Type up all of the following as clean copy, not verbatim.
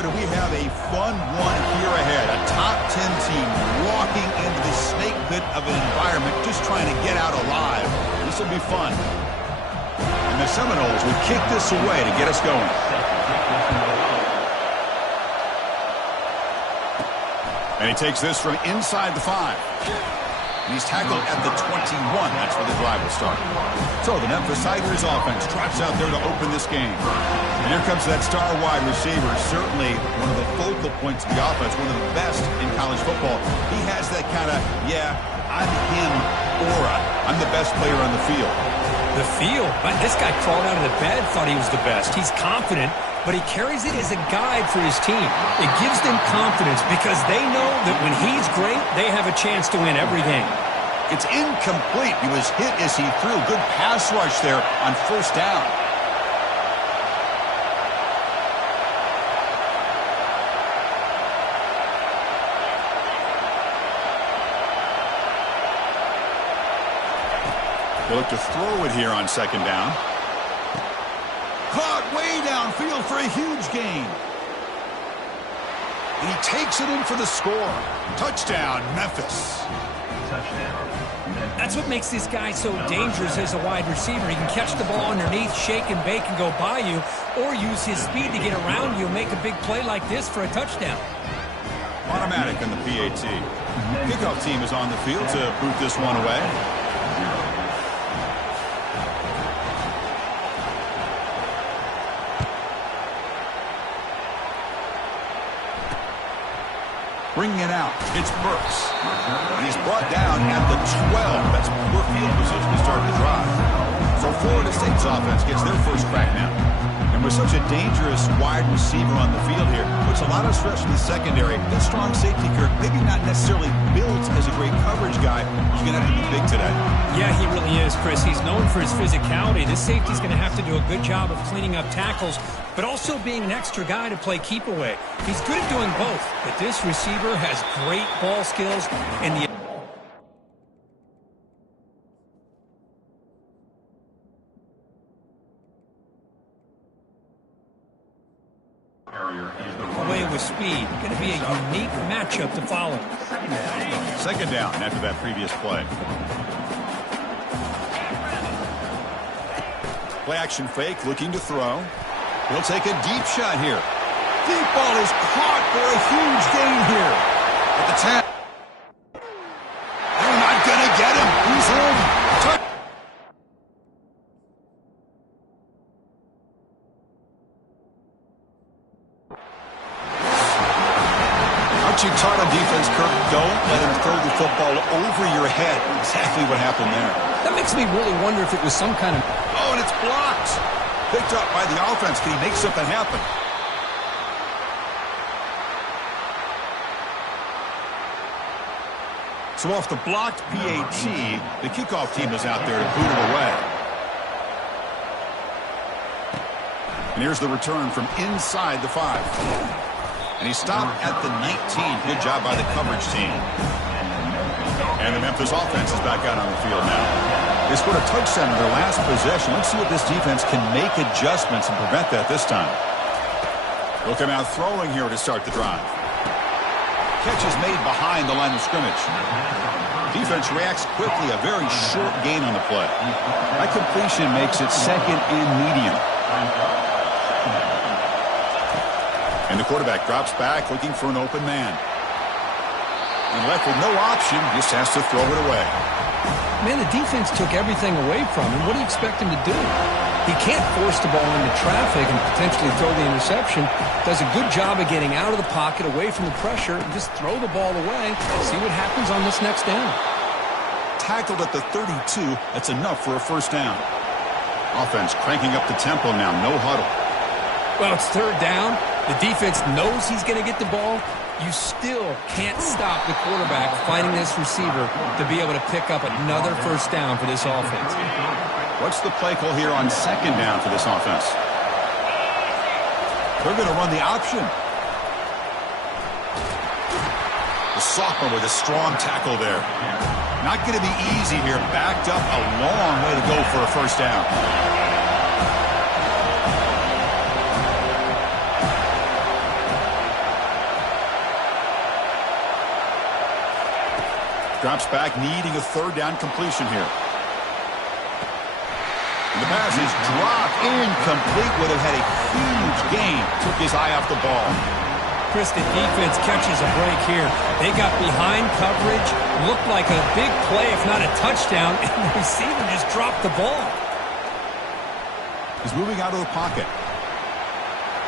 do we have a fun one here ahead. A top 10 team walking into the snake pit of an environment just trying to get out alive. This will be fun. And the Seminoles will kick this away to get us going. And he takes this from inside the 5. And he's tackled at the 21. That's where the drive will start. So the Memphis Tigers offense trots out there to open this game. And here comes that star wide receiver, certainly one of the focal points of the offense, one of the best in college football. He has that kind of, yeah, I'm him aura. I'm the best player on the field. The field? This guy crawled out of the bed, thought he was the best. He's confident, but he carries it as a guide for his team. It gives them confidence because they know that when he's great, they have a chance to win every game. It's incomplete. He was hit as he threw. Good pass rush there on first down. They look to throw it here on second down. Caught way downfield for a huge gain. And he takes it in for the score. Touchdown, Memphis. That's what makes this guy so dangerous as a wide receiver. He can catch the ball underneath, shake and bake and go by you, or use his speed to get around you and make a big play like this for a touchdown. Automatic on the PAT. Kickoff team is on the field to boot this one away. Bringing it out, it's Burks. And he's brought down at the 12. That's poor field position to start the drive. So Florida State's offense gets their first crack now. And with such a dangerous wide receiver on the field here, puts a lot of stress on the secondary. That strong safety, Kirk, maybe not necessarily built as a great coverage guy. He's going to have to be big today. Yeah, he really is, Chris. He's known for his physicality. This safety's going to have to do a good job of cleaning up tackles, but also being an extra guy to play keep away. He's good at doing both, but this receiver has great ball skills and the away with speed. Going to be a unique matchup to follow. Second down after that previous play. Play action fake, looking to throw. He'll take a deep shot here. Deep ball is caught for a huge gain here. At the 10. They're not going to get him. He's home. Aren't you taught on defense, Kirk? Don't let him throw the football over your head. Exactly what happened there. That makes me really wonder if it was some kind of... Oh, and it's blocked. Picked up by the offense. Can he make something happen? So off the blocked PAT, the kickoff team is out there to boot it away. And here's the return from inside the 5. And he stopped at the 19. Good job by the coverage team. And the Memphis offense is back out on the field now. They scored a touchdown in their last possession. Let's see if this defense can make adjustments and prevent that this time. They'll come out throwing here to start the drive. Catch is made behind the line of scrimmage. Defense reacts quickly. A very short gain on the play. That completion makes it second and medium. And the quarterback drops back looking for an open man. And left with no option, just has to throw it away. Man, the defense took everything away from him. What do you expect him to do? He can't force the ball into traffic and potentially throw the interception. Does a good job of getting out of the pocket, away from the pressure, and just throw the ball away. See what happens on this next down. Tackled at the 32. That's enough for a first down. Offense cranking up the tempo now. No huddle. Well, it's third down. The defense knows he's going to get the ball. You still can't stop the quarterback fighting this receiver to be able to pick up another first down for this offense. What's the play call here on second down for this offense? They're going to run the option. The sophomore with a strong tackle there. Not going to be easy here. Backed up a long way to go for a first down. Drops back, needing a third down completion here. And the pass is dropped, incomplete. Would have had a huge gain. Took his eye off the ball. Chris, the defense catches a break here. They got behind coverage, looked like a big play, if not a touchdown, and the receiver just dropped the ball. He's moving out of the pocket.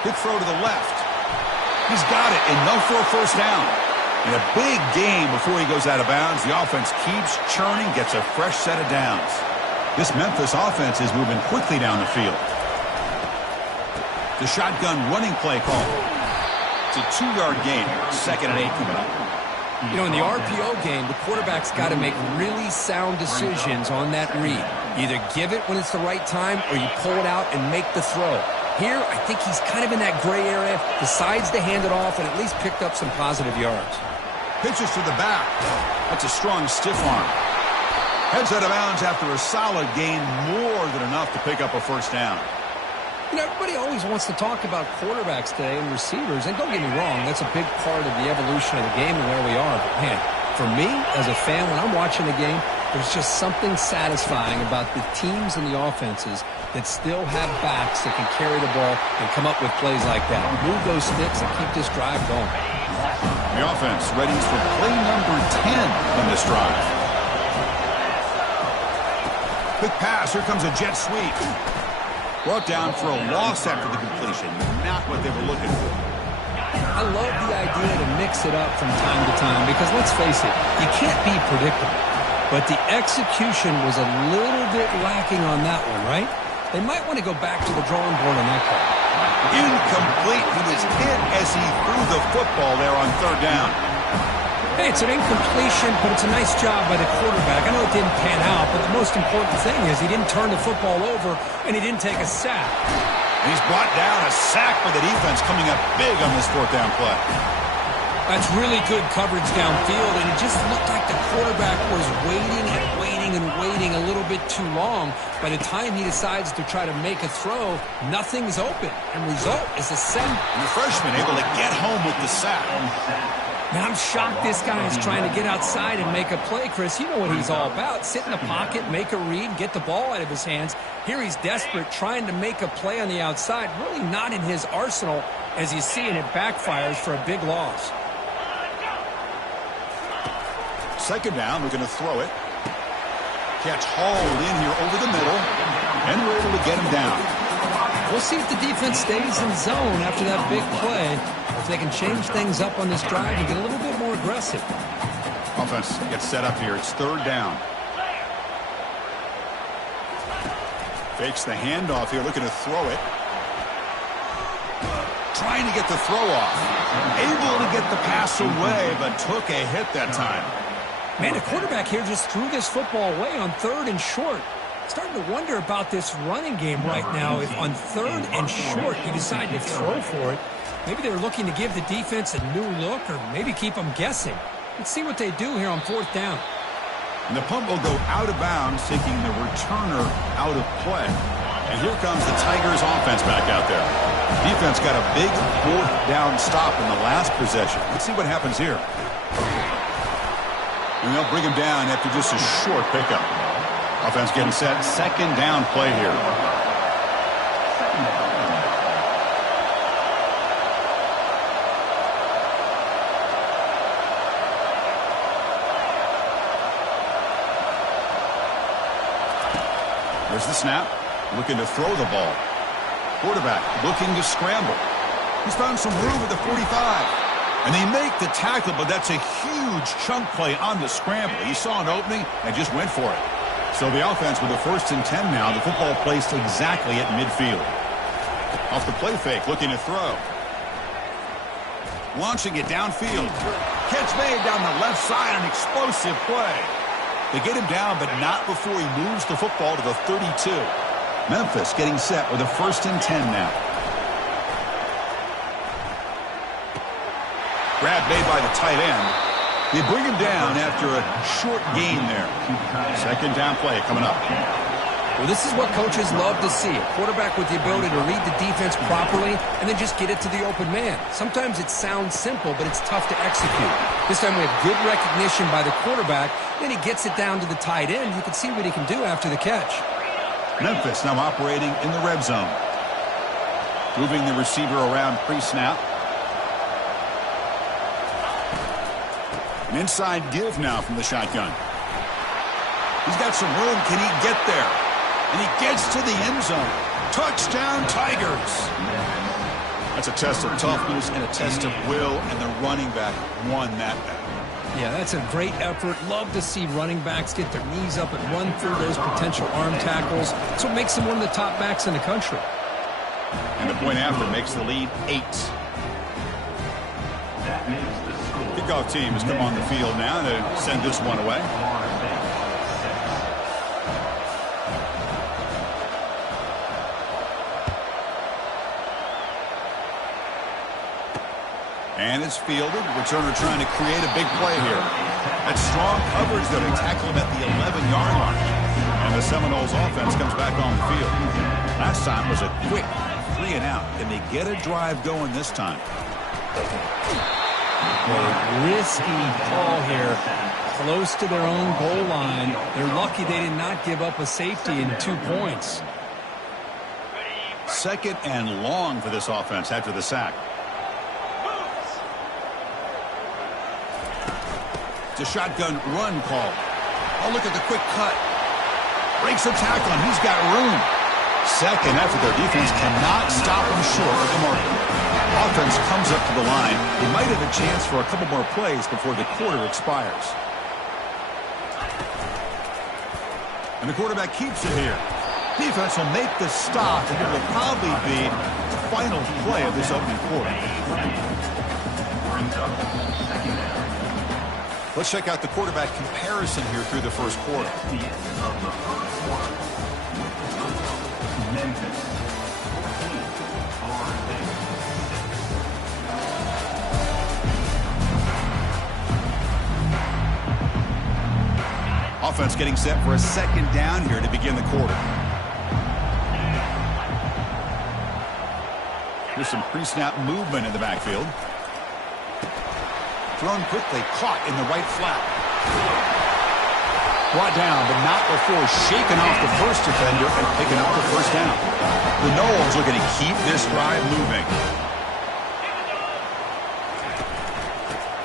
Good throw to the left. He's got it, enough for a first down. And a big gain before he goes out of bounds. The offense keeps churning, gets a fresh set of downs. This Memphis offense is moving quickly down the field. The shotgun running play call. It's a 2-yard gain. 2nd and 8 coming up. You know, in the RPO game, the quarterback's got to make really sound decisions on that read. Either give it when it's the right time or you pull it out and make the throw. Here, I think he's kind of in that gray area, decides to hand it off and at least picked up some positive yards. Pitches to the back. That's a strong stiff arm. Heads out of bounds after a solid gain, more than enough to pick up a first down. You know, everybody always wants to talk about quarterbacks today and receivers, and don't get me wrong, that's a big part of the evolution of the game and where we are. But, man, for me, as a fan, when I'm watching the game, there's just something satisfying about the teams and the offenses that still have backs that can carry the ball and come up with plays like that. Move those sticks and keep this drive going. The offense ready for play number 10 in this drive. Quick pass. Here comes a jet sweep. Brought down for a loss after the completion. Not what they were looking for. I love the idea to mix it up from time to time because, let's face it, you can't be predictable. But the execution was a little bit lacking on that one, right? They might want to go back to the drawing board on that call. Incomplete. He was hit as he threw the football there on 3rd down. Hey, it's an incompletion, but it's a nice job by the quarterback. I know it didn't pan out, but the most important thing is he didn't turn the football over and he didn't take a sack. And he's brought down, a sack by the defense coming up big on this 4th down play. That's really good coverage downfield, and it just looked like the quarterback was waiting and waiting and waiting a little bit too long. By the time he decides to try to make a throw, nothing's open, and result is a sack. And the freshman able to get home with the sack. Now, I'm shocked this guy is trying to get outside and make a play, Chris. You know what he's all about. Sit in the pocket, make a read, get the ball out of his hands. Here he's desperate, trying to make a play on the outside. Really not in his arsenal, as you see, and it backfires for a big loss. 2nd down, we're going to throw it. Catch hauled in here over the middle, and we're able to get him down. We'll see if the defense stays in zone after that big play, or if they can change things up on this drive and get a little bit more aggressive. Offense gets set up here. It's 3rd down. Fakes the handoff here, looking to throw it. Trying to get the throw off. Able to get the pass away, but took a hit that time. Man, the quarterback here just threw this football away on 3rd and short. Starting to wonder about this running game right now. If on 3rd and short you decide to throw for it, maybe they're looking to give the defense a new look or maybe keep them guessing. Let's see what they do here on 4th down. And the punt will go out of bounds, taking the returner out of play. And here comes the Tigers offense back out there. Defense got a big 4th down stop in the last possession. Let's see what happens here. And they'll bring him down after just a short pickup. Offense getting set. 2nd down play here. There's the snap. Looking to throw the ball. Quarterback looking to scramble. He's found some room at the 45. And they make the tackle, but that's a huge chunk play on the scramble. He saw an opening and just went for it. So the offense with the 1st and 10 now. The football placed exactly at midfield. Off the play fake, looking to throw. Launching it downfield. Catch made down the left side, an explosive play. They get him down, but not before he moves the football to the 32. Memphis getting set with a 1st and 10 now. Grab made by the tight end. They bring him down after a short gain there. 2nd down play coming up. Well, this is what coaches love to see. A quarterback with the ability to read the defense properly and then just get it to the open man. Sometimes it sounds simple, but it's tough to execute. This time we have good recognition by the quarterback. Then he gets it down to the tight end. You can see what he can do after the catch. Memphis now operating in the red zone. Moving the receiver around pre-snap. An inside give now from the shotgun. He's got some room. Can he get there? And he gets to the end zone. Touchdown, Tigers. That's a test of toughness and a test of will, and the running back won that battle. Yeah, that's a great effort. Love to see running backs get their knees up and run through those potential arm tackles. That's what makes them one of the top backs in the country. And the point after makes the lead 8. Kickoff team has come on the field now to send this one away. And it's fielded. Returner trying to create a big play here. That's strong coverage, though. They tackle him at the 11-yard line. And the Seminoles offense comes back on the field. Last time was a quick 3 and out. Can they get a drive going this time? A risky call here. Close to their own goal line. They're lucky they did not give up a safety in 2 points. Second and long for this offense after the sack. It's a shotgun run call. Oh, look at the quick cut. Breaks a tackle, and he's got room. Second after their defense cannot stop him short of the marker. Offense comes up to the line. They might have a chance for a couple more plays before the quarter expires. And the quarterback keeps it here. Defense will make the stop, and it will probably be the final play of this opening quarter. Let's check out the quarterback comparison here through the first quarter. Offense getting set for a second down here to begin the quarter. Here's some pre-snap movement in the backfield. Thrown quickly, caught in the right flat. Brought down, but not before shaking off the first defender and picking up the first down. The Noles are going to keep this drive moving.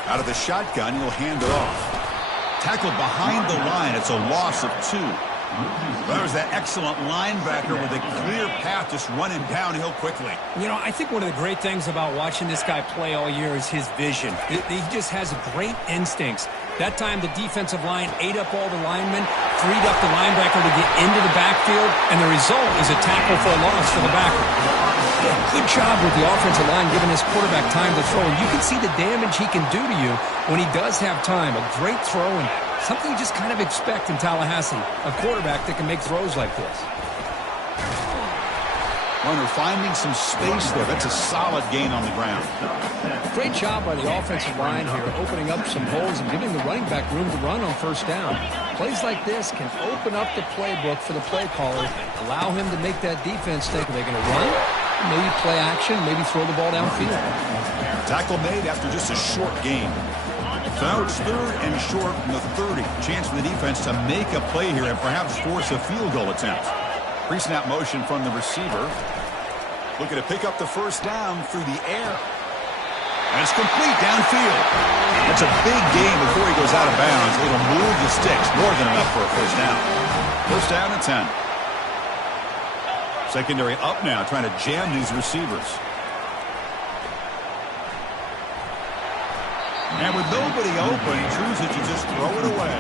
Out of the shotgun, he'll hand it off. Tackled behind the line. It's a loss of 2. There's that excellent linebacker with a clear path just running downhill quickly. You know, I think one of the great things about watching this guy play all year is his vision. He just has great instincts. That time, the defensive line ate up all the linemen, freed up the linebacker to get into the backfield, and the result is a tackle for a loss for the backer. Yeah, good job with the offensive line giving his quarterback time to throw. You can see the damage he can do to you when he does have time. A great throw and something you just kind of expect in Tallahassee, a quarterback that can make throws like this. Runner finding some space there. That's a solid gain on the ground. Great job by the offensive line here, opening up some holes and giving the running back room to run on first down. Plays like this can open up the playbook for the play caller, allow him to make that defense think, are they going to run? Maybe play action, maybe throw the ball downfield. Tackle made after just a short gain. So now it's 3rd and short from the 30. Chance for the defense to make a play here and perhaps force a field goal attempt. Pre-snap motion from the receiver. Looking to pick up the first down through the air. And it's complete downfield. That's a big gain before he goes out of bounds. It'll move the sticks. More than enough for a first down. First down and 10. Secondary up now, trying to jam these receivers. And with nobody open, he chooses to just throw it away.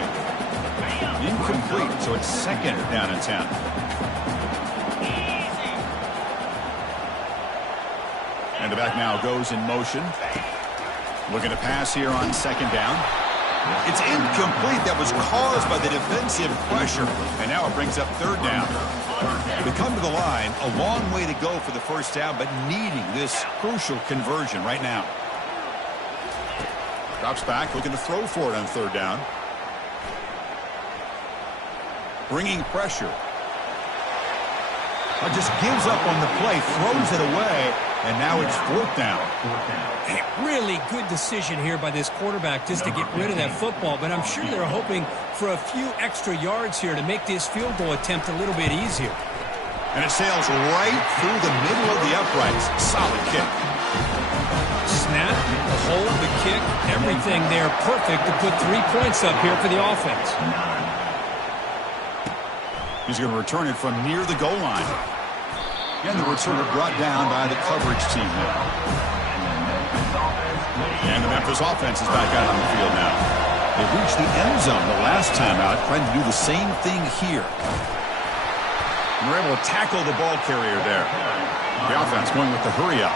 Incomplete, so it's second down and 10. And the back now goes in motion. Looking to pass here on second down. It's incomplete. That was caused by the defensive pressure. And now it brings up third down. We come to the line, a long way to go for the first down, but needing this crucial conversion right now. Drops back, looking to throw for it on third down. Bringing pressure. Just gives up on the play, throws it away, and now it's 4th down. A really good decision here by this quarterback just to get rid of that football, but I'm sure they're hoping for a few extra yards here to make this field goal attempt a little bit easier. And it sails right through the middle of the uprights. Solid kick. Snap, the hold, the kick, everything there perfect to put 3 points up here for the offense. He's going to return it from near the goal line. And the returner brought down by the coverage team there. And the Memphis offense is back out on the field now. They reached the end zone the last time out, trying to do the same thing here. And they're able to tackle the ball carrier there. The offense going with the hurry up.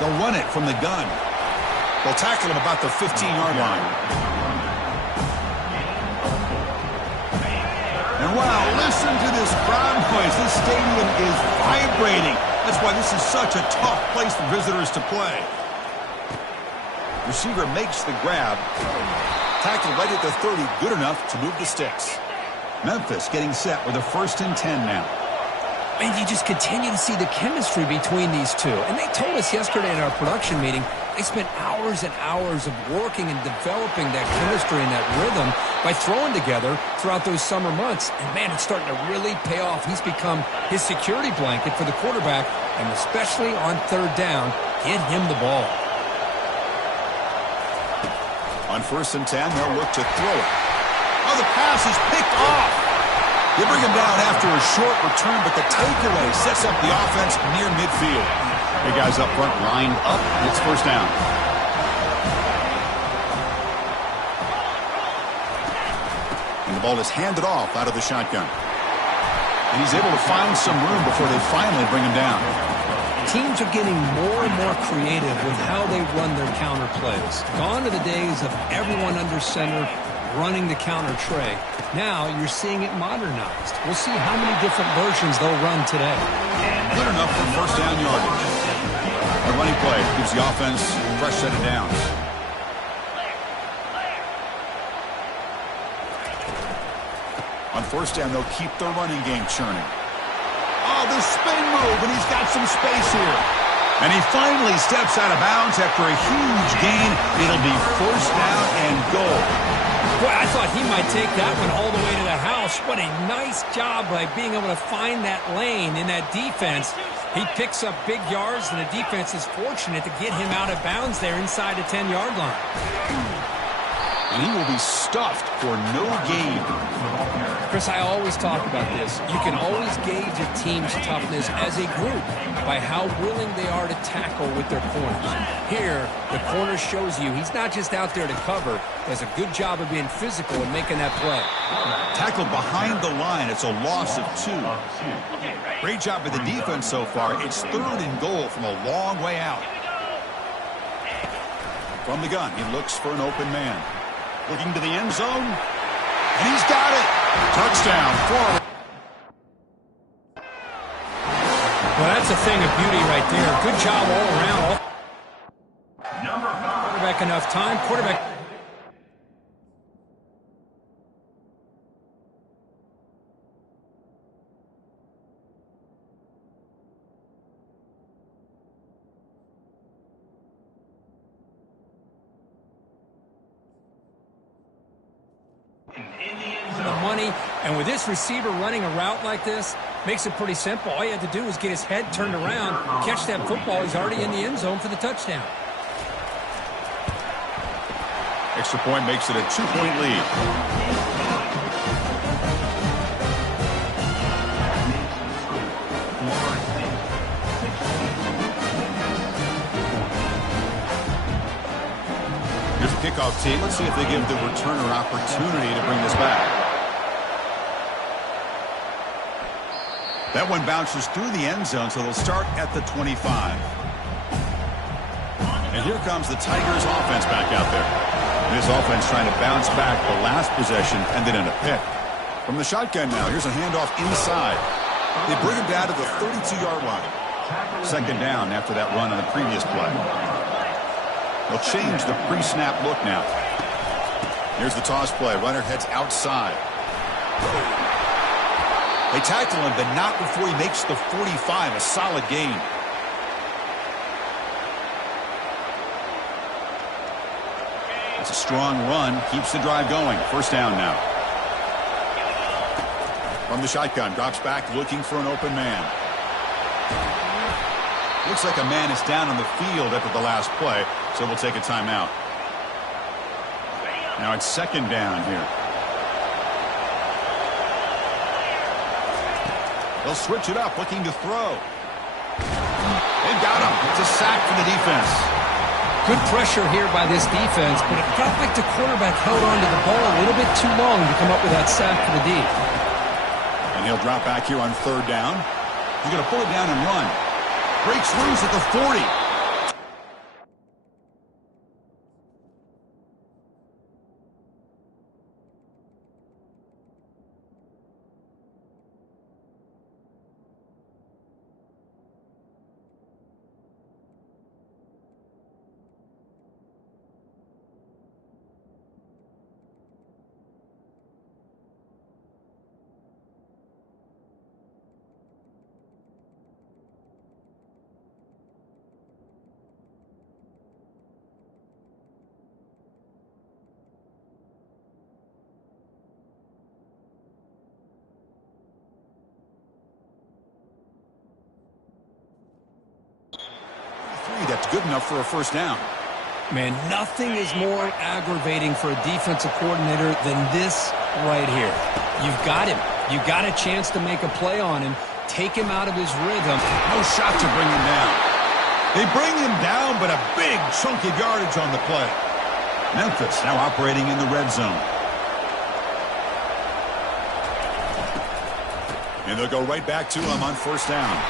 They'll run it from the gun. They'll tackle him about the 15-yard line. And wow, listen to this crowd noise. This stadium is vibrating. That's why this is such a tough place for visitors to play. Receiver makes the grab. Tackle right at the 30, good enough to move the sticks. Memphis getting set with a 1st and 10 now. And you just continue to see the chemistry between these two. And they told us yesterday in our production meeting, they spent hours and hours of working and developing that chemistry and that rhythm by throwing together throughout those summer months. And, man, it's starting to really pay off. He's become his security blanket for the quarterback, and especially on 3rd down, get him the ball. On 1st and 10, they'll look to throw it. Oh, the pass is picked off. They bring him down after a short return, but the takeaway sets up the offense near midfield. The guys up front lined up, and it's 1st down. And the ball is handed off out of the shotgun. And he's able to find some room before they finally bring him down. Teams are getting more and more creative with how they run their counter plays. Gone are the days of everyone under center running the counter tray. Now you're seeing it modernized. We'll see how many different versions they'll run today. Good enough for 1st down yardage. A running play gives the offense a fresh set of downs. On 1st down, they'll keep their running game churning. Oh, the spin move, and he's got some space here. And he finally steps out of bounds after a huge gain. It'll be 1st down and goal. Boy, I thought he might take that one all the way to the house. What a nice job by being able to find that lane in that defense. He picks up big yards, and the defense is fortunate to get him out of bounds there inside the 10-yard line. And he will be stuffed for no gain. Chris, I always talk about this. You can always gauge a team's toughness as a group by how willing they are to tackle with their corners. Here, the corner shows you he's not just out there to cover, does a good job of being physical and making that play. Tackled behind the line. It's a loss of 2. Great job by the defense so far. It's 3rd and goal from a long way out. From the gun, he looks for an open man. Looking to the end zone, and he's got it. Touchdown, Florida. Well, that's a thing of beauty right there. Good job all around. Quarterback enough time. Quarterback. Money, and with this receiver running a route like this, makes it pretty simple. All you have to do is get his head turned around, catch that football. He's already in the end zone for the touchdown. Extra point makes it a 2-point lead. Here's the kickoff team. Let's see if they give the returner opportunity to bring this back. That one bounces through the end zone, so they'll start at the 25. And here comes the Tigers offense back out there. This offense trying to bounce back. The last possession ended in a pick. From the shotgun now, here's a handoff inside. They bring him down to the 32-yard line. 2nd down after that run on the previous play. They'll change the pre-snap look now. Here's the toss play. Runner heads outside. They tackle him, but not before he makes the 45. A solid gain. It's a strong run. Keeps the drive going. First down now. From the shotgun. Drops back looking for an open man. Looks like a man is down on the field after the last play, so we'll take a timeout. Now it's second down here. They'll switch it up, looking to throw. They got him. It's a sack for the defense. Good pressure here by this defense, but it felt like the quarterback held on to the ball a little bit too long to come up with that sack for the D. And he'll drop back here on third down. He's going to pull it down and run. Breaks loose at the 40. That's good enough for a first down. Man, nothing is more aggravating for a defensive coordinator than this right here. You've got him. You've got a chance to make a play on him. Take him out of his rhythm. No shot to bring him down. They bring him down, but a big chunk of yardage on the play. Memphis now operating in the red zone. And they'll go right back to him on first down.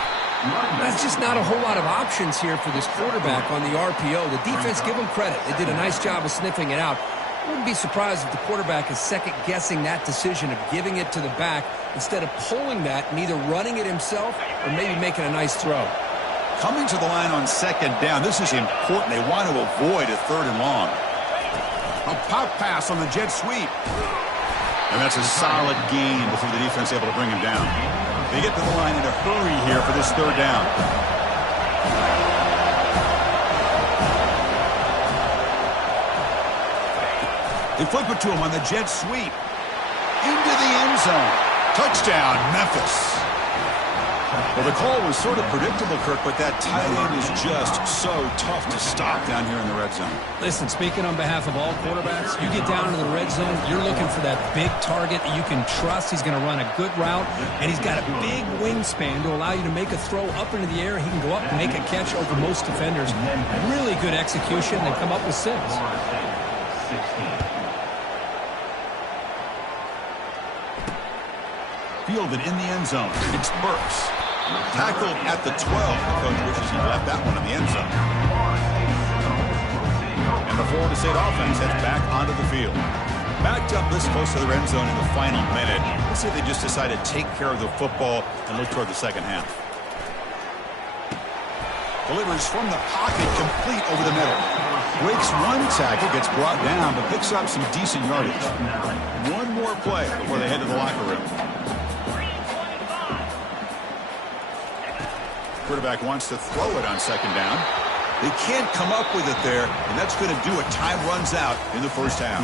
That's just not a whole lot of options here for this quarterback on the RPO. The defense, give them credit. They did a nice job of sniffing it out. I wouldn't be surprised if the quarterback is second-guessing that decision of giving it to the back instead of pulling that and either running it himself or maybe making a nice throw. Coming to the line on second down, this is important. They want to avoid a third and long. A pop pass on the jet sweep. And that's a solid gain before the defense able to bring him down. They get to the line in a hurry here for this third down. They flip it to him on the jet sweep. Into the end zone. Touchdown, Memphis. Well, the call was sort of predictable, Kirk, but that tight end is just so tough to stop down here in the red zone. Listen, speaking on behalf of all quarterbacks, you get down into the red zone, you're looking for that big target that you can trust. He's going to run a good route, and he's got a big wingspan to allow you to make a throw up into the air. He can go up and make a catch over most defenders. Really good execution, and come up with 6. Fielded in the end zone. It's Burks. Tackled at the 12. The coach wishes he left that one in the end zone. And the Florida State offense heads back onto the field. Backed up this close to the end zone in the final minute. Let's see if they just decide to take care of the football and look toward the second half. Delivers from the pocket, complete over the middle. Breaks one tackle, gets brought down, but picks up some decent yardage. One more play before they head to the locker room. Quarterback wants to throw it on second down. They can't come up with it there, and that's going to do it. Time runs out in the first half.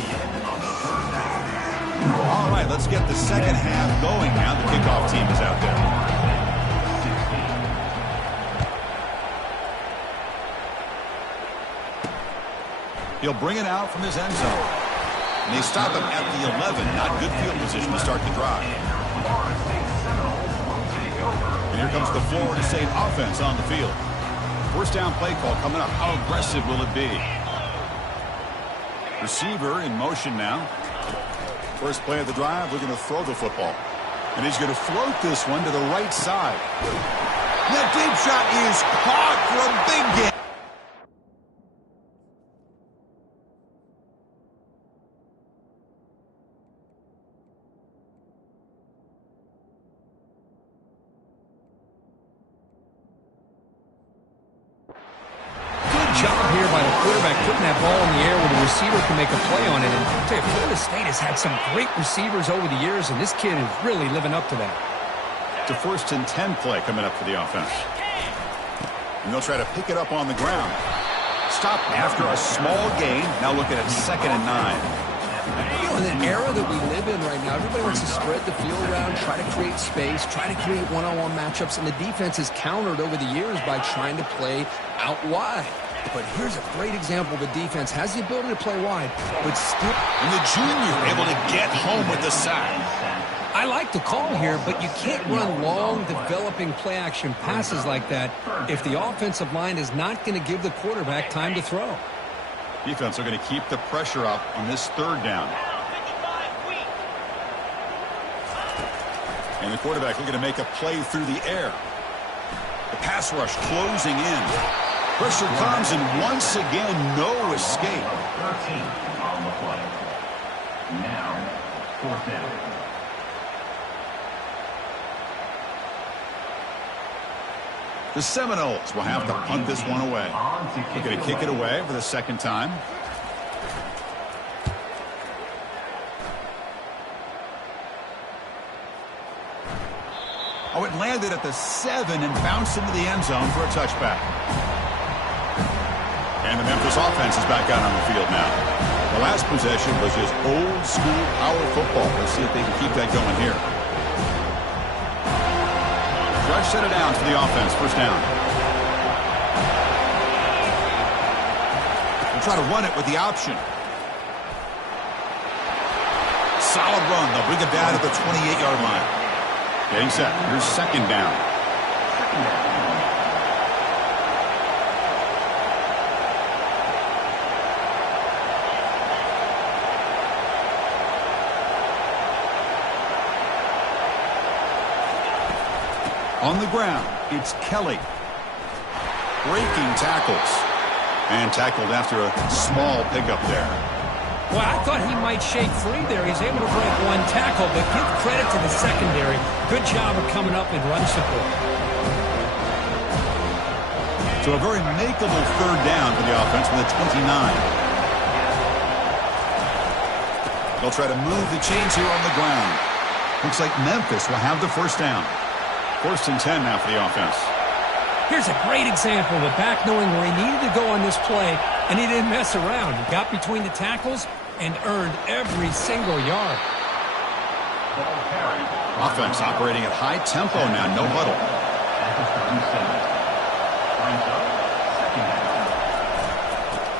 All right, let's get the second half going now. The kickoff team is out there. He'll bring it out from his end zone. And they stop him at the 11. Not good field position to start the drive. And here comes the Florida State offense on the field. First down play call coming up. How aggressive will it be? Receiver in motion now. First play of the drive, looking to throw the football. And he's going to float this one to the right side. That deep shot is caught for a big gain. job here by the quarterback putting that ball in the air where the receiver can make a play on it. And I'll tell you, Florida State has had some great receivers over the years, and this kid is really living up to that. It's a 1st and 10 play coming up for the offense. And they'll try to pick it up on the ground. Stop after a small gain. Now looking at 2nd and 9. You know, in the era that we live in right now, everybody wants to spread the field around, try to create space, try to create one-on-one matchups, and the defense is countered over the years by trying to play out wide. But here's a great example of a defense has the ability to play wide, but still... And the junior able to get home with the sack. I like the call here, but you can't run long, developing play-action passes like that if the offensive line is not going to give the quarterback time to throw. Defense are going to keep the pressure up on this 3rd down. And the quarterback looking to make a play through the air. The pass rush closing in. Pressure comes, and once again, no escape. 13 on the play. Now, 4th down. The Seminoles will have to punt this one away. Looking to kick it away for the 2nd time. Oh, it landed at the 7 and bounced into the end zone for a touchback. And the Memphis offense is back out on the field now. The last possession was just old school power football. Let's see if they can keep that going here. Fresh set of downs for the offense. 1st down. They'll try to run it with the option. Solid run. They'll bring it down to the 28-yard line. Getting set. Here's 2nd down. On the ground, it's Kelly. Breaking tackles. And tackled after a small pickup there. Well, I thought he might shake free there. He's able to break one tackle, but give credit to the secondary. Good job of coming up in run support. So a very makeable 3rd down for the offense with a 29. They'll try to move the chains here on the ground. Looks like Memphis will have the 1st down. 1st and 10 now for the offense. Here's a great example of a back knowing where he needed to go on this play, and he didn't mess around. He got between the tackles and earned every single yard. Offense operating at high tempo now, no huddle.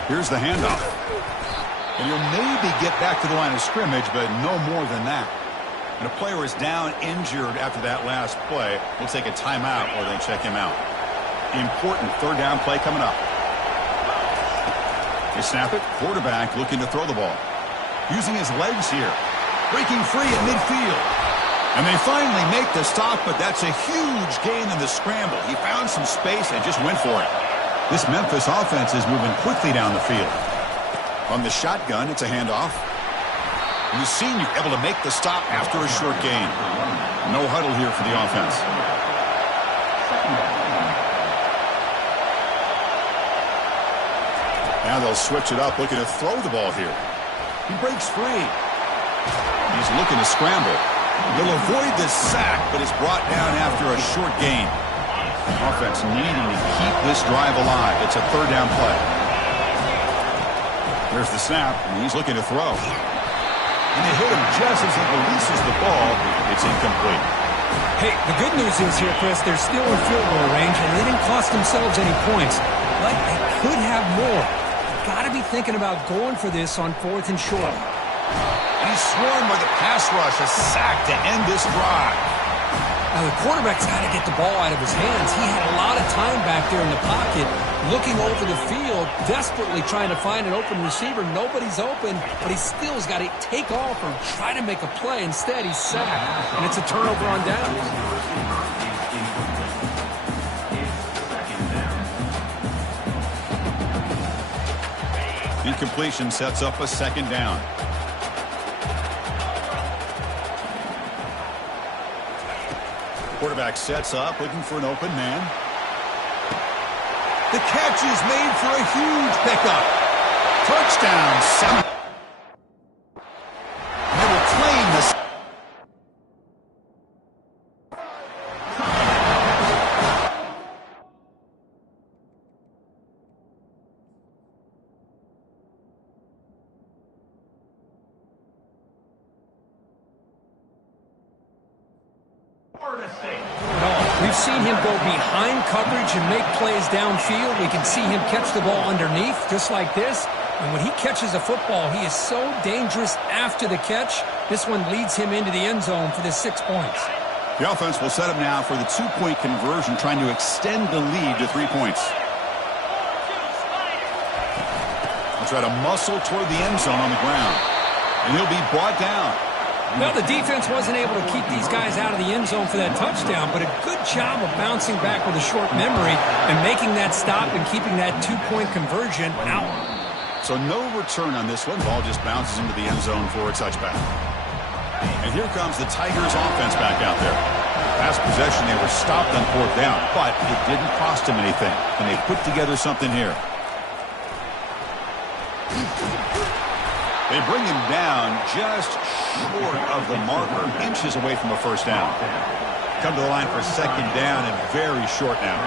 Here's the handoff. And he'll maybe get back to the line of scrimmage, but no more than that. And a player is down injured after that last play. We'll take a timeout or they check him out. Important 3rd down play coming up. They snap it. Quarterback looking to throw the ball. Using his legs here. Breaking free at midfield. And they finally make the stop, but that's a huge gain in the scramble. He found some space and just went for it. This Memphis offense is moving quickly down the field. From the shotgun, it's a handoff. And the senior able to make the stop after a short gain. No huddle here for the offense. Now they'll switch it up, looking to throw the ball here. He breaks free. He's looking to scramble. He'll avoid this sack, but is brought down after a short gain. Offense needing to keep this drive alive. It's a 3rd down play. There's the snap, and he's looking to throw. And they hit him just as he releases the ball. It's incomplete. Hey, the good news is here, Chris, they're still in field goal range, and they didn't cost themselves any points. But they could have more. Got to be thinking about going for this on 4th and short. And he's swarmed by the pass rush. A sack to end this drive. Now, the quarterback's got to get the ball out of his hands. He had a lot of time back there in the pocket, looking over the field, desperately trying to find an open receiver. Nobody's open, but he still has got to take off or try to make a play. Instead, he's sacked, and it's a turnover on downs. Incompletion sets up a 2nd down. Quarterback sets up, looking for an open man. The catch is made for a huge pickup. Touchdown, 7. They will claim this. We've seen him go behind coverage and make plays downfield. We can see him catch the ball underneath, just like this. And when he catches a football, he is so dangerous after the catch. This one leads him into the end zone for the 6 points. The offense will set up now for the 2-point conversion, trying to extend the lead to 3 points. He'll try to muscle toward the end zone on the ground. And he'll be brought down. Well, the defense wasn't able to keep these guys out of the end zone for that touchdown, but a good job of bouncing back with a short memory and making that stop and keeping that 2-point conversion out. So no return on this one. Ball just bounces into the end zone for a touchback. And here comes the Tigers offense back out there. Last possession, they were stopped on 4th down, but it didn't cost them anything. And they put together something here. They bring him down just short of the marker, inches away from a first down. Come to the line for 2nd down and very short now.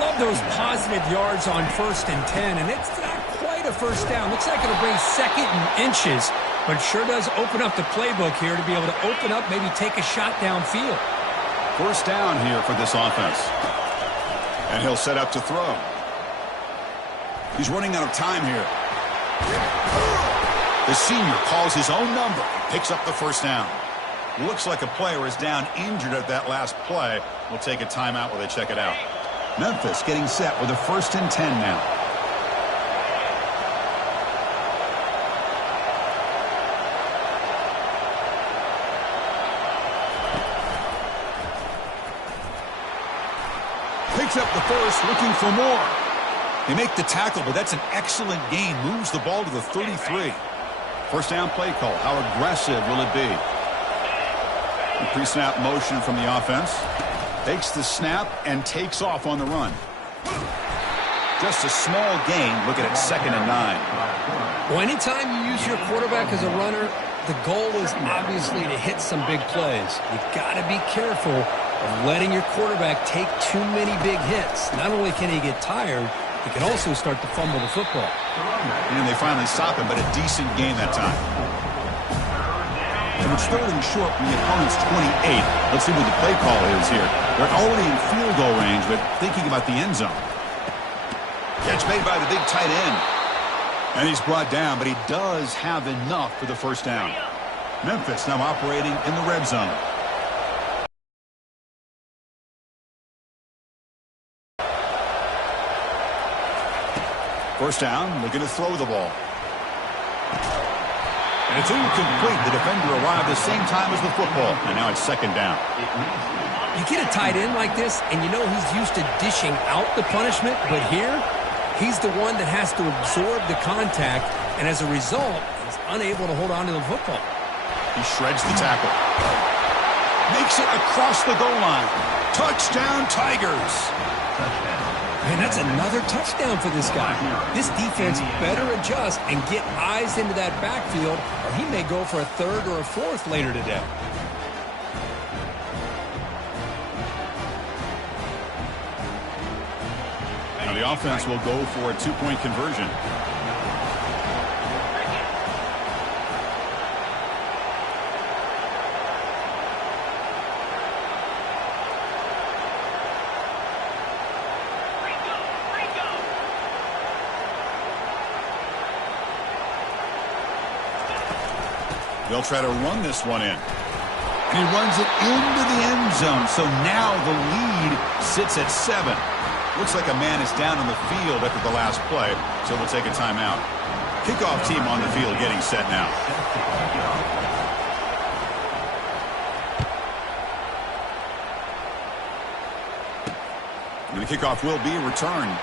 Love those positive yards on 1st and 10, and it's not quite a first down. Looks like it'll bring 2nd and inches, but sure does open up the playbook here to be able to open up, maybe take a shot downfield. First down here for this offense. And he'll set up to throw. He's running out of time here. The senior calls his own number, picks up the first down. Looks like a player is down injured at that last play. We'll take a timeout while they check it out. Memphis getting set with a 1st and 10 now. Picks up the first, looking for more. They make the tackle, but that's an excellent gain. Moves the ball to the 33. First down play call. How aggressive will it be? Pre-snap motion from the offense. Takes the snap and takes off on the run. Just a small gain. Look at it, 2nd and 9. Well, anytime you use your quarterback as a runner, the goal is obviously to hit some big plays. You've got to be careful of letting your quarterback take too many big hits. Not only can he get tired, he can also start to fumble the football. And they finally stop him, but a decent gain that time. So it's 3rd and short from the opponent's 28. Let's see what the play call is here. They're already in field goal range, but thinking about the end zone. Catch made by the big tight end. And he's brought down, but he does have enough for the first down. Memphis now operating in the red zone. First down, looking to throw the ball. And it's incomplete. The defender arrived the same time as the football. And now it's 2nd down. You get a tight end like this, and you know he's used to dishing out the punishment, but here, he's the one that has to absorb the contact, and as a result, he's unable to hold on to the football. He shreds the tackle. Makes it across the goal line. Touchdown, Tigers. And that's another touchdown for this guy. This defense better adjust and get eyes into that backfield, or he may go for a 3rd or a 4th later today. Now the offense will go for a 2-point conversion. They'll try to run this one in. And he runs it into the end zone. So now the lead sits at 7. Looks like a man is down on the field after the last play, so we'll take a timeout. Kickoff team on the field getting set now. And the kickoff will be returned.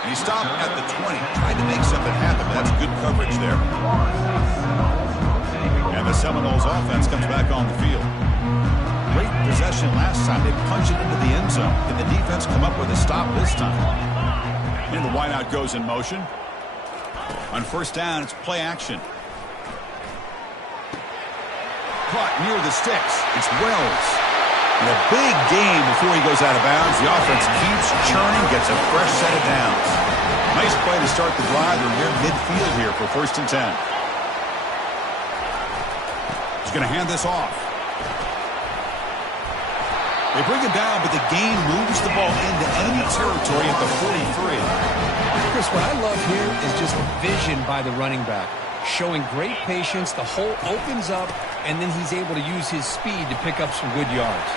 And he stopped at the 20. Tried to make something happen, but that's good coverage there. And the Seminoles offense comes back on the field. Great possession. possession last time. They punched it into the end zone. Did the defense come up with a stop this time? And the wideout goes in motion. On first down, it's play action. Caught near the sticks. It's Wells. And a big game before he goes out of bounds. The offense keeps churning, gets a fresh set of downs. Nice play to start the drive. They're near midfield here for 1st and 10. He's going to hand this off. They bring him down, but the gain moves the ball into enemy territory at the 43. Chris, what I love here is just the vision by the running back. Showing great patience, the hole opens up, and then he's able to use his speed to pick up some good yards.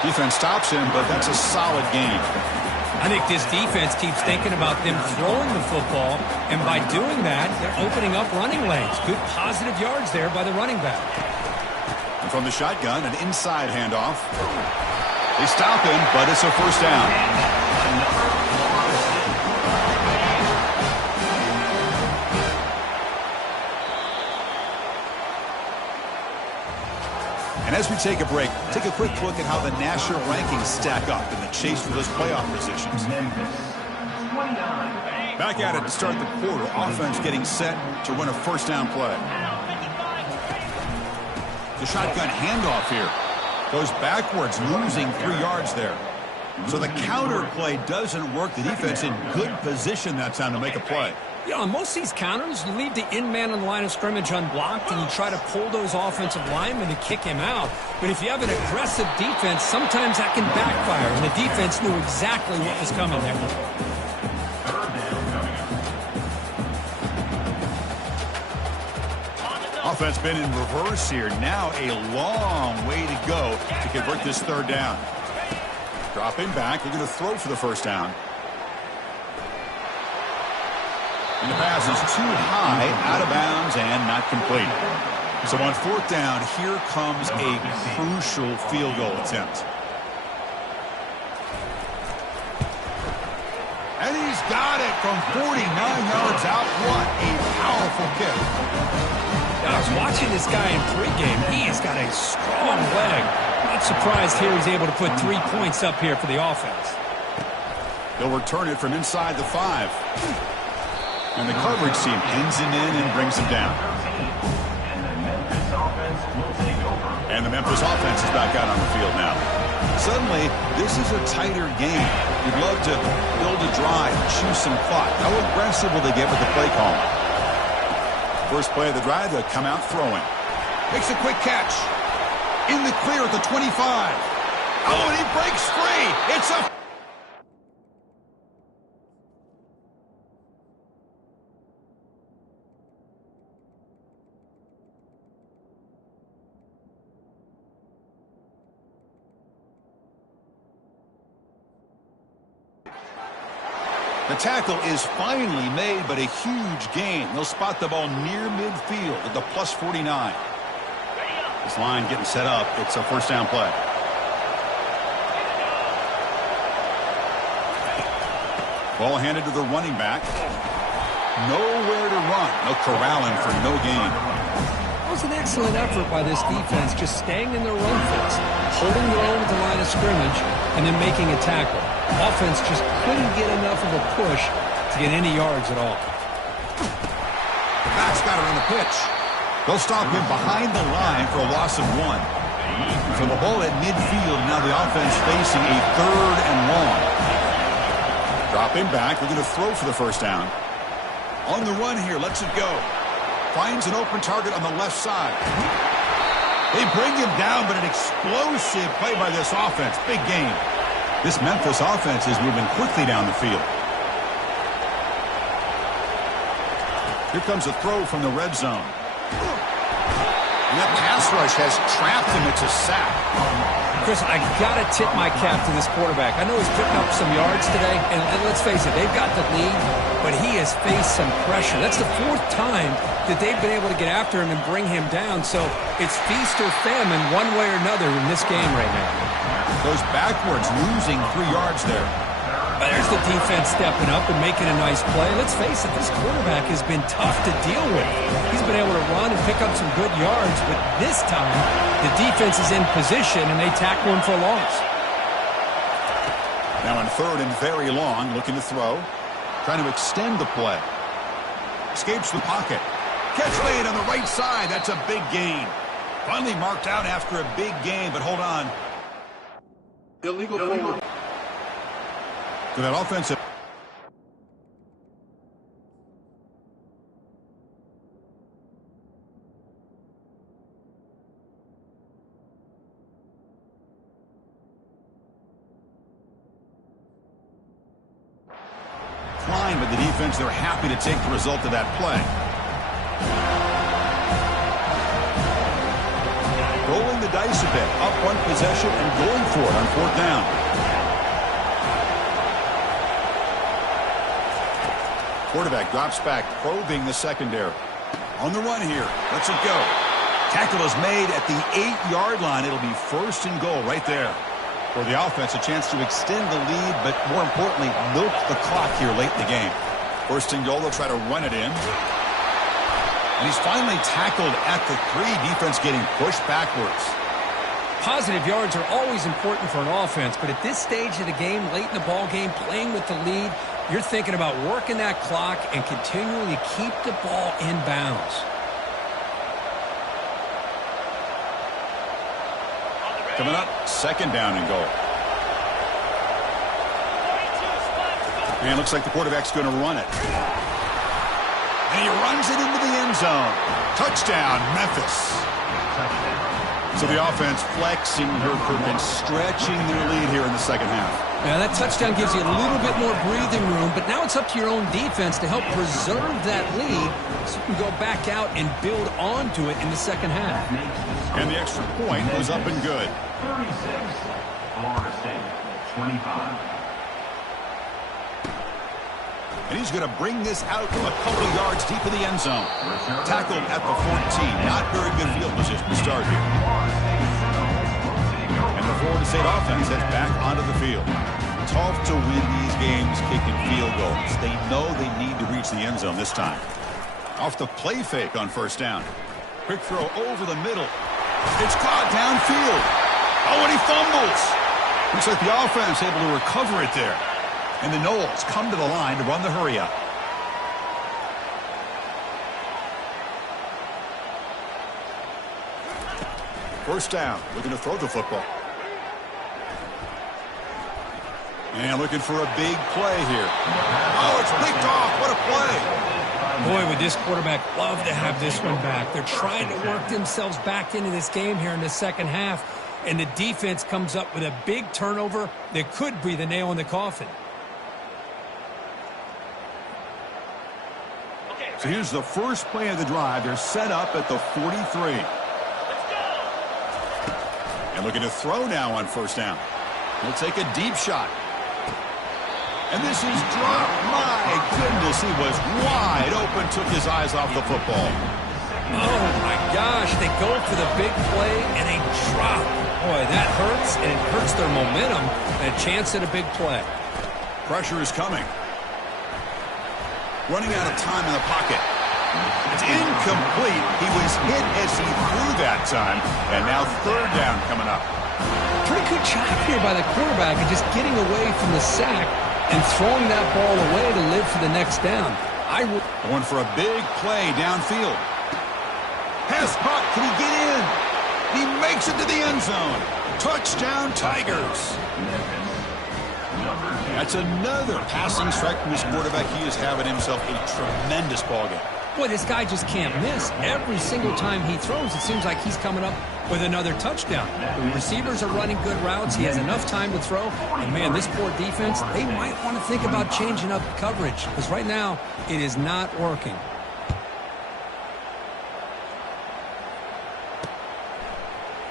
Defense stops him, but that's a solid gain. I think this defense keeps thinking about them throwing the football, and by doing that, they're opening up running lanes. Good positive yards there by the running back. And from the shotgun, an inside handoff. They stop him, but it's a first down. And as we take a break, take a quick look at how the national rankings stack up in the chase for those playoff positions. Back at it to start the quarter. Offense getting set to run a first down play. The shotgun handoff here. Goes backwards, losing 3 yards there. So the counter play doesn't work. The defense in good position that time to make a play. You know, on most of these counters, you leave the in man on the line of scrimmage unblocked, and you try to pull those offensive linemen to kick him out. But if you have an aggressive defense, sometimes that can backfire, and the defense knew exactly what was coming there. Offense been in reverse here. Now a long way to go to convert this 3rd down. Dropping back. They're going to throw for the first down. And the pass is too high, out of bounds, and not complete. So on 4th down, here comes a crucial field goal attempt. And he's got it from 49 yards out. What a powerful kick. I was watching this guy in pregame. He has got a strong leg. Not surprised here he's able to put 3 points up here for the offense. They'll return it from inside the 5. And the coverage team pins him in and brings him down. And the Memphis offense is back out on the field now. Suddenly, this is a tighter game. You'd love to build a drive, choose some clock. How aggressive will they get with the play call? First play of the drive, they'll come out throwing. Makes a quick catch. In the clear at the 25. Oh, and he breaks free. It's a... The tackle is finally made, but a huge gain. They'll spot the ball near midfield at the plus 49. This line getting set up. It's a first down play. Ball handed to the running back. Nowhere to run. No corralling for no gain. That was an excellent effort by this defense, just staying in their run fits, holding their own at the line of scrimmage, and then making a tackle. Offense just couldn't get enough of a push to get any yards at all. The back's got it on the pitch. They'll stop him behind the line for a loss of 1. So the ball at midfield, now the offense facing a 3rd and long. Dropping back, they're going to throw for the first down. On the run here, lets it go. Finds an open target on the left side. They bring him down, but an explosive play by this offense. Big game. This Memphis offense is moving quickly down the field. Here comes a throw from the red zone. And that pass rush has trapped him. It's a sack. Chris, I got to tip my cap to this quarterback. I know he's picking up some yards today, and let's face it, they've got the lead, but he has faced some pressure. That's the 4th time that they've been able to get after him and bring him down. So it's feast or famine one way or another in this game right now. Goes backwards, losing 3 yards there. There's the defense stepping up and making a nice play. Let's face it, this quarterback has been tough to deal with. He's been able to run and pick up some good yards, but this time the defense is in position and they tackle him for a loss. Now on 3rd and very long, looking to throw. Trying to extend the play. Escapes the pocket. Catch made on the right side. That's a big gain. Finally marked out after a big gain, but hold on. Illegal forward. To that offensive. Klein with the defense, they're happy to take the result of that play. Rolling the dice a bit, up one possession and going for it on 4th down. Quarterback drops back, probing the secondary. On the run here, lets it go. Tackle is made at the 8-yard line. It'll be 1st and goal right there. For the offense, a chance to extend the lead, but more importantly, milk the clock here late in the game. 1st and goal, they'll try to run it in. And he's finally tackled at the 3. Defense getting pushed backwards. Positive yards are always important for an offense, but at this stage of the game, late in the ball game, playing with the lead, you're thinking about working that clock and continuing to keep the ball in bounds. Coming up, 2nd down and goal. And looks like the quarterback's going to run it. And he runs it into the end zone. Touchdown, Memphis. So the offense flexing her and stretching their lead here in the 2nd half. Now that touchdown gives you a little bit more breathing room, but now it's up to your own defense to help preserve that lead so you can go back out and build onto it in the 2nd half. And the extra point was up and good. 36, Florida State, 25. And he's going to bring this out a couple of yards deep in the end zone. Tackled at the 14. Not very good field position to start here. And the Florida State offense heads back onto the field. Tough to win these games kicking field goals. They know they need to reach the end zone this time. Off the play fake on 1st down. Quick throw over the middle. It's caught downfield. Oh, and he fumbles. Looks like the offense able to recover it there. And the Noles come to the line to run the hurry up. First down, looking to throw the football. And looking for a big play here. Oh, it's picked off. What a play. Boy, would this quarterback love to have this one back. They're trying to work themselves back into this game here in the 2nd half. And the defense comes up with a big turnover that could be the nail in the coffin. So here's the first play of the drive. They're set up at the 43. And looking to throw now on 1st down. He'll take a deep shot. And this is dropped. My goodness, he was wide open, took his eyes off the football. Oh, my gosh. They go for the big play, and they drop. Boy, that hurts, and it hurts their momentum. And a chance at a big play. Pressure is coming. Running out of time in the pocket. It's incomplete. He was hit as he threw that time. And now 3rd down coming up. Pretty good job here by the quarterback of just getting away from the sack and throwing that ball away to live for the next down. Going for a big play downfield. Pass caught. Can he get in? He makes it to the end zone. Touchdown, Tigers. That's another passing strike from this quarterback. He is having himself a tremendous ballgame. Boy, this guy just can't miss. Every single time he throws, it seems like he's coming up with another touchdown. The receivers are running good routes. He has enough time to throw. And, man, this poor defense, they might want to think about changing up coverage because right now it is not working.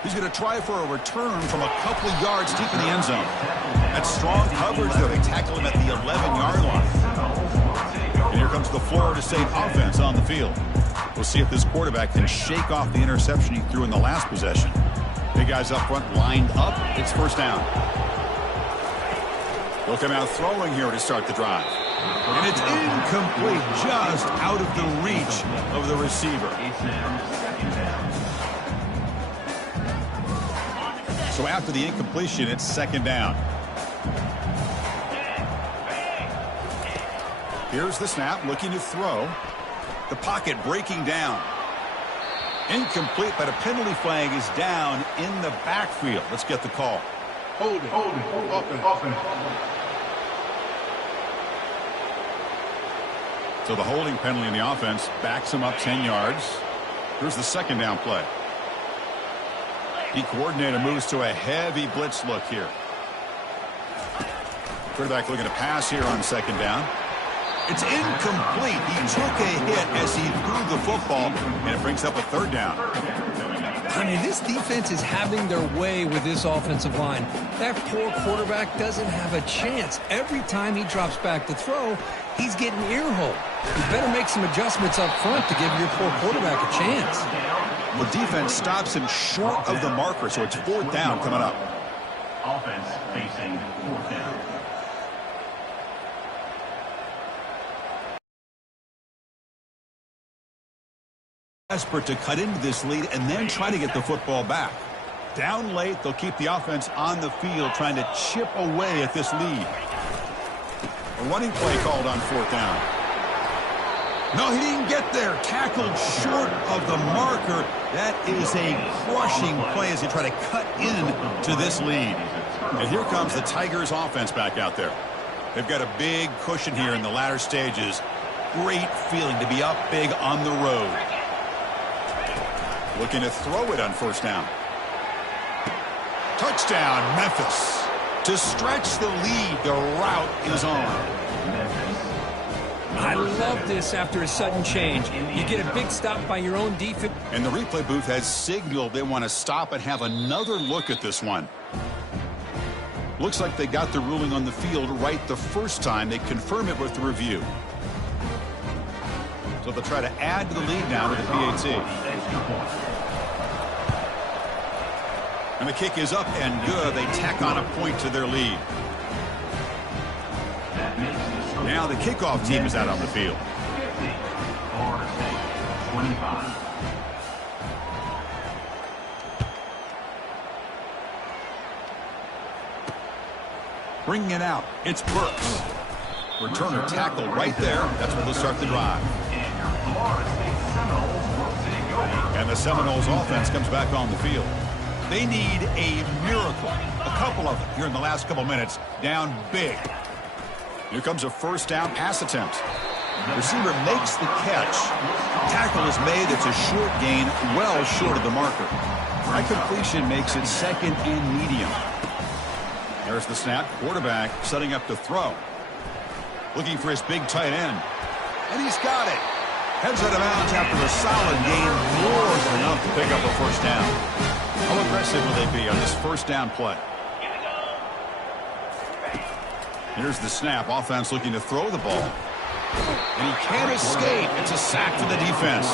He's going to try for a return from a couple of yards deep in the end zone. That's strong coverage, though. They tackle him at the 11-yard line. And here comes the Florida State offense on the field. We'll see if this quarterback can shake off the interception he threw in the last possession. Big guys up front lined up. It's 1st down. They'll come out throwing here to start the drive. And it's incomplete, just out of the reach of the receiver. It's now second down. So after the incompletion, it's second down. Here's the snap, looking to throw. The pocket breaking down. Incomplete, but a penalty flag is down in the backfield. Let's get the call. Hold it. Offense. So the holding penalty in the offense backs him up 10 yards. Here's the second down play. The coordinator moves to a heavy blitz look here. Quarterback looking to pass here on second down. It's incomplete. He took a hit as he threw the football, and it brings up a third down. I mean, this defense is having their way with this offensive line. That poor quarterback doesn't have a chance. Every time he drops back to throw, he's getting earholed. You better make some adjustments up front to give your poor quarterback a chance. The defense stops him short of the marker, so it's fourth down coming up. Offense facing fourth down. Desperate to cut into this lead and then try to get the football back. Down late, they'll keep the offense on the field trying to chip away at this lead. A running play called on fourth down. No, he didn't get there. Tackled short of the marker. That is a crushing play as they try to cut into this lead. And here comes the Tigers offense back out there. They've got a big cushion here in the latter stages. Great feeling to be up big on the road. Looking to throw it on first down. Touchdown, Memphis. To stretch the lead, the route is on. I love this after a sudden change. You get a big stop by your own defense. And the replay booth has signaled they want to stop and have another look at this one. Looks like they got the ruling on the field right the first time. They confirm it with the review. So they'll try to add to the lead now with the PAT. And the kick is up and good. They tack on a point to their lead. Now the kickoff team is out on the field. 25. Bringing it out. It's Burks. Returner tackle right there. That's where they'll start the drive. And the Seminoles offense comes back on the field. They need a miracle. A couple of them here in the last couple minutes. Down big. Here comes a first down pass attempt. Receiver makes the catch. Tackle is made. It's a short gain, well short of the marker. High completion makes it second and medium. There's the snap. Quarterback setting up to throw. Looking for his big tight end. And he's got it. Heads out of bounds after a solid gain. More than enough to pick up a first down. How aggressive will they be on this first down play? Here's the snap. Offense looking to throw the ball. And he can't escape. It's a sack for the defense.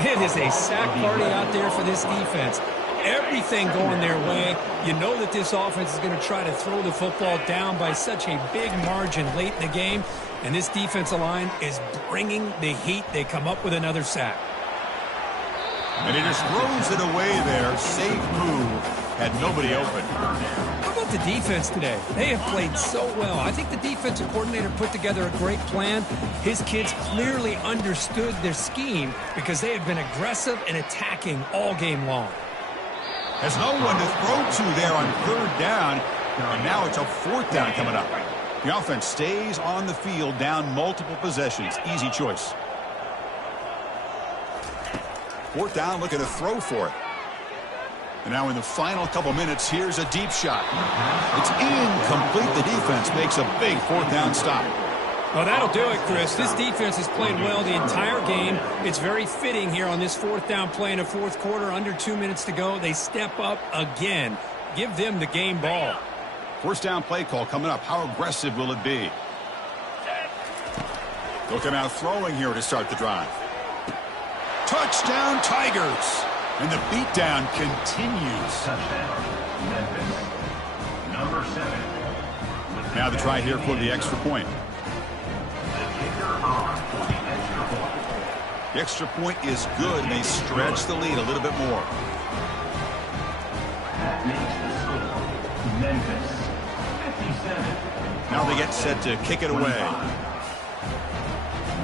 It is a sack party out there for this defense. Everything going their way. You know that this offense is going to try to throw the football down by such a big margin late in the game. And this defensive line is bringing the heat. They come up with another sack. And he just throws it away there. Safe move. Had nobody open. How about the defense today? They have played so well. I think the defensive coordinator put together a great plan. His kids clearly understood their scheme because they have been aggressive and attacking all game long. Has no one to throw to there on third down. And now it's a fourth down coming up. The offense stays on the field down multiple possessions. Easy choice. Fourth down, looking to throw for it. And now in the final couple minutes, here's a deep shot. It's incomplete. The defense makes a big fourth down stop. Well, that'll do it, Chris. This defense has played well the entire game. It's very fitting here on this fourth down play in the fourth quarter. Under 2 minutes to go. They step up again. Give them the game ball. First down play call coming up. How aggressive will it be? They'll come out throwing here to start the drive. Touchdown, Tigers. And the beatdown continues. Touchdown, Memphis. Number 7. Now the try here for the extra point. The extra point is good, and they stretch the lead a little bit more. That makes the score Memphis 57. Now they get set to kick it away.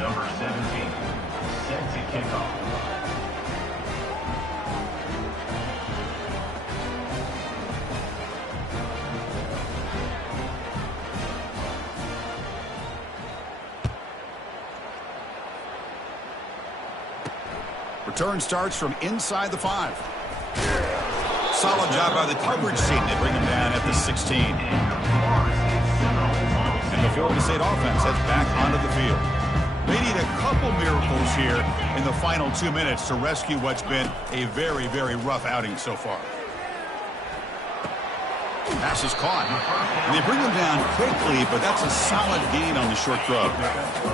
Number 17, set to kick off. Return starts from inside the 5. Solid job by the coverage team. They bring him down at the 16. And the Florida State offense heads back onto the field. They need a couple miracles here in the final 2 minutes to rescue what's been a very, very rough outing so far. Pass is caught. And they bring him down quickly, but that's a solid gain on the short throw.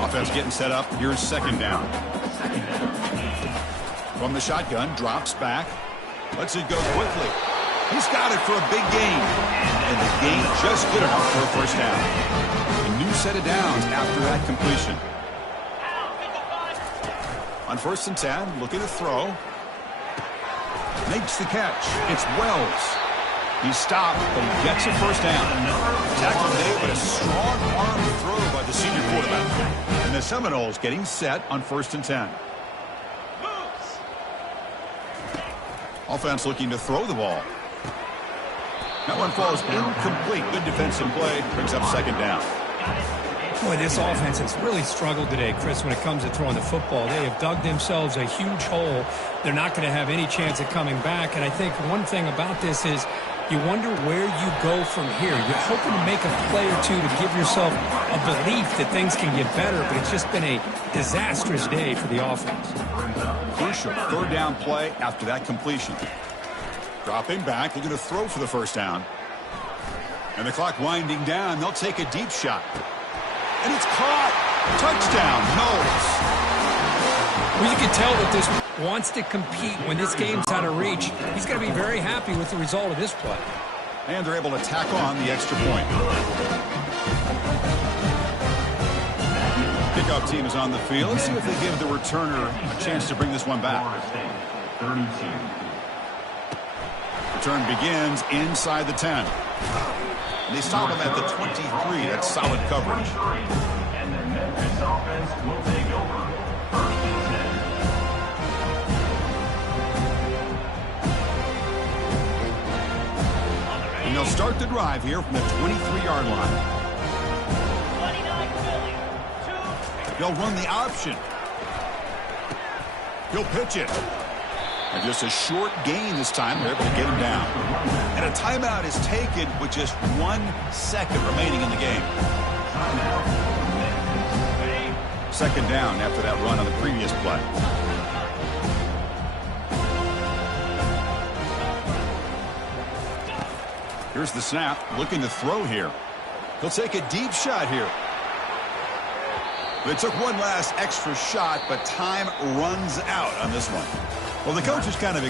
Offense getting set up. Here's second down. From the shotgun, drops back. Lets it go quickly. He's got it for a big gain. And the gain just good enough for a first down. A new set of downs after that completion. On 1st and 10, looking to throw. Makes the catch. It's Wells. He stopped, but he gets a first down. Tackle made, but a strong arm throw by the senior quarterback. And the Seminoles getting set on 1st and 10. Offense looking to throw the ball. That one falls incomplete. Good defensive play. Brings up second down. Boy, this offense has really struggled today, Chris, when it comes to throwing the football. They have dug themselves a huge hole. They're not going to have any chance of coming back. And I think one thing about this is you wonder where you go from here. You're hoping to make a play or two to give yourself a belief that things can get better, but it's just been a disastrous day for the offense. Crucial third down play after that completion. Dropping back, looking to throw for the first down. And the clock winding down. They'll take a deep shot. And it's caught. Touchdown, Knowles. Well, you can tell that this wants to compete when this game's out of reach. He's going to be very happy with the result of this play. And they're able to tack on the extra point. Kickoff team is on the field. Let's see if they give the returner a chance to bring this one back. Return begins inside the 10. And they stop him at the 23. That's solid coverage. And the Memphis offense will take over. 1st and 10. And they'll start the drive here from the 23-yard line. They'll run the option. He'll pitch it. And just a short gain this time. They're able to get him down. And a timeout is taken with just 1 second remaining in the game. Second down after that run on the previous play. Here's the snap. Looking to throw here. He'll take a deep shot here. They took one last extra shot, but time runs out on this one. Well, the coach is kind of